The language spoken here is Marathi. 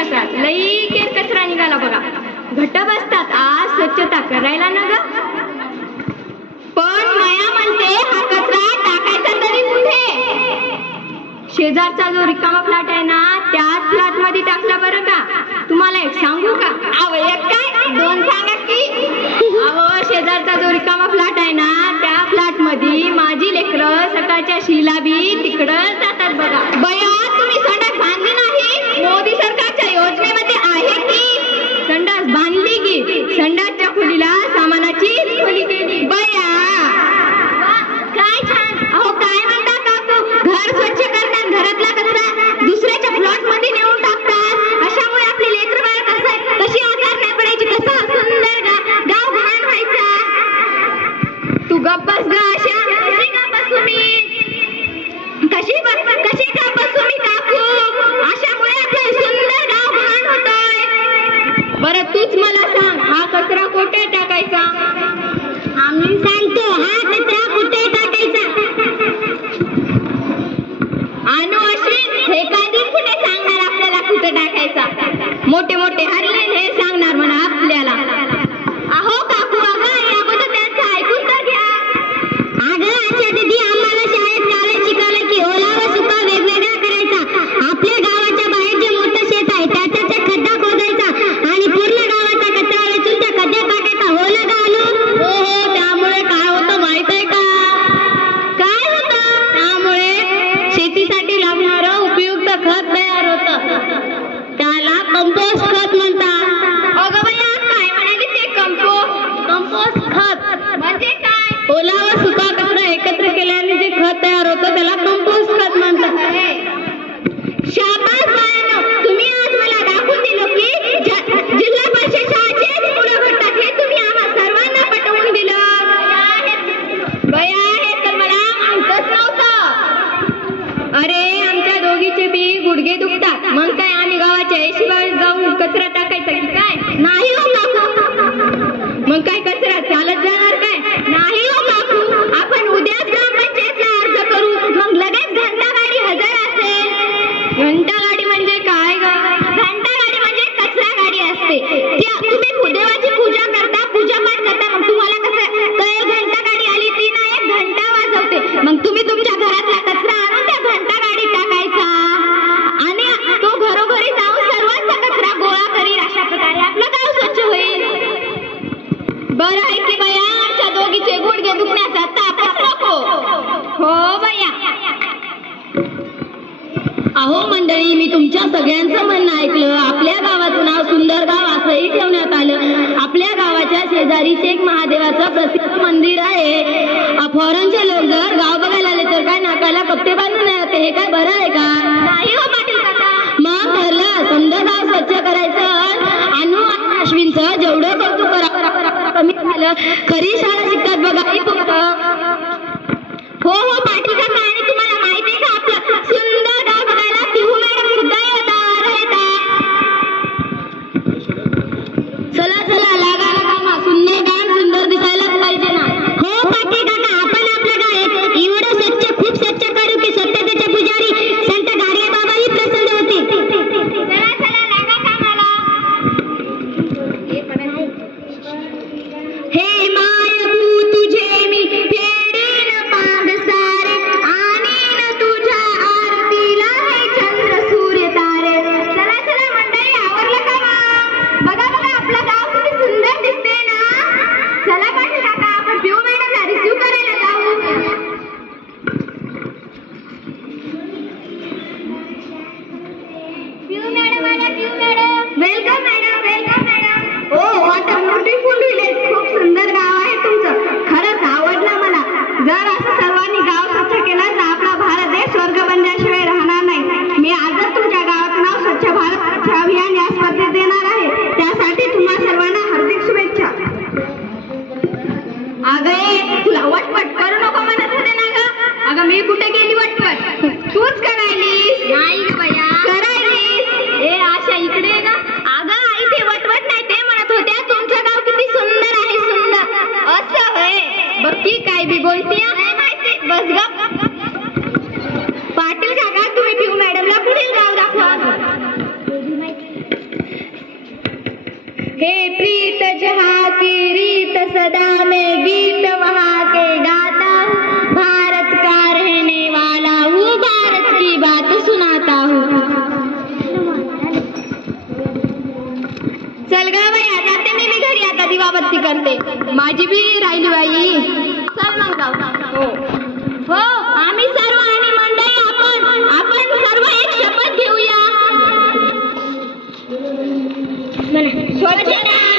विकासात लई केर कचरा निघाला बघा. घट बसतात आज स्वच्छता करायला ना ग. पण माया म्हणते हा कचरा टाकायचा तरी कुठे? शेजारचा जो रिकामा फ्लॅट आहे ना त्याच फ्लॅट मध्ये टाकला बरं का. तुम्हाला एक सांगू का? अहो एक काय दोन सांगा की. अहो शेजारचा जो रिकामा फ्लॅट आहे ना त्या फ्लॅट मध्ये माझी लेकरं सकाळच्या शिला बी तिकडं जातात बघा. बया तुम्ही संडास बांधली नाही? मोदी सरकारच्या योजनेमध्ये आहे की संडास बांधली की संडासच्या खोलीला सामानाची खोली केली. बया काय छान. अहो काय म्हणता काकू, घर स्वच्छ करतात घरातला कचरा दुसऱ्याच्या प्लॉट मध्ये नेऊन टाकतात. अशामुळे आपली लेकरं बाळ कशी आजार नाही पडायची, कसा सुंदर गाव घाण व्हायचा. तू गप्प बस ग आशा. कशी का बसू मी? कशी का बसू मी काकू? अशामुळे आपलं सुंदर गाव घाण होतंय. बरं तूच मला सांग हा कचरा कुठे टाकायचा? आम्ही सांगतो हा कचरा कुठे टाकायचा. आणू अश्विन हे कधी कुठे सांगणार आपल्याला कुठे टाकायचा? मोठे मोठे हरले हे सांगणार म्हणा आपल्याला. अहो काकू अगं याबद्दल त्यांचं ऐकून तर घ्या. अगं आशा दीदी आम्हाला शाळेत कालच शिकवलं की ओला व सुका वेगवेगळा करायचा. आपल्या गावाच्या बाहेर जे मोठं शेत आहे त्याचा खड्डा खोदायचा आणि पूर्ण गावाचा कचरा वेचून त्या खड्ड्यात टाकायचा. ओलं घालून. हो त्यामुळे काय होतं माहित आहे का? काय होतं? त्यामुळे शेतीसाठी लागणारं उपयुक्त खत तयार होतं. त्याला कंपोस्ट खत म्हणतात. अगं बया काय म्हणाली ते? कंपोस्ट खत म्हणजे काय? ओला व सुका कचरा एकत्र केल्याने जे खत तयार होतं त्याला कंपोस्ट खत म्हणतात. शाबास बायानो, तुम्ही आज मला दाखवून दिलं की जिल्हा परिषद शाळेचे मुलं घडतात हे तुम्ही आम्हा सर्वांना पटवून दिलं. बया हे तर मला माहीतच नव्हतं. अरे आमच्या दोघीचे बी गुडघे दुखतात. मग काय आम्ही गावाच्या ऐशीबाई जाऊन कचरा टाकायचा की काय? नाही हो काकू. मग काय कचरा चालत जाणार काय? नाही हो काकू. आपण उद्याच ग्रामपंचायतला अर्ज करू. मग लगेच घंटा गाडी हजर असेल. घंटा गाडी म्हणजे काय ग? घंटा गाडी म्हणजे कचरा गाडी असते. तुम्ही देवाची पूजा करता, पूजापाठ करता, मग तुम्हाला कसं कळेल घंटा गाडी आली? ती ना एक घंटा वाजवते. मग तुम्ही तुमच्या घरातला कचरा आणून त्या घंटा गाडीत टाकायचा आणि तो घरोघरी जाऊन सर्वांचा कचरा गोळा करील. अशा प्रकारे आपलं गाव स्वच्छ होईल. बरं आहे की बया आमच्या दोघीचे गुडघे दुखण्याचा तापच नको. हो बया. अहो मंडळी मी तुमच्या सगळ्यांचं म्हणणं ऐकलं. आपल्या गावाचं नाव सुंदर गाव असंही ठेवण्यात आलं. आपल्या गावाच्या शेजारी शेख महादेवाचं प्रसिद्ध मंदिर आहे. फॉरेनचे लोक जर गाव बघायला आले तर काय नाकाला कप्पे बांधून येते. हे काय बरं आहे का? नाही हो पाटील काका. मग ठरलं समजा गाव स्वच्छ करायचं. अनु अश्विनचं जेवढं कौतुक कमी झालं. खरी शाळा शिकतात बघा. हो हो पाटील काका. आणि तुम्हाला माहिती आहे का आपलं सुंदर गाव बघायला पिहू मॅडम सुद्धा येतात. चला चला लागा कामा. सुंदर गाव सुंदर दिसायलाच पाहिजे ना. हो पाटील काका. आपण आपलं गाव एवढं स्वच्छ खूप स्वच्छ करू की स्वच्छतेचे पुजारी संत गाडगे बाबाही प्रसन्न होतील. चला चला लागा कामाला. हे माय हे प्रीत जहाँ की रीत सदा मैं गीत वहाँ के गाता हूँ, भारत का रहने वाला हूँ, भारत की बात सुनाता हूँ. चल ग बाई, जाते मी घरी आता, दिवाबत्ती करते. माझी बी राहिली बाई. चल मग जाऊ. हो आम्ही सर्व आणि मंडळी आपण सर्व एक शपथ घेऊया. स्वच्छता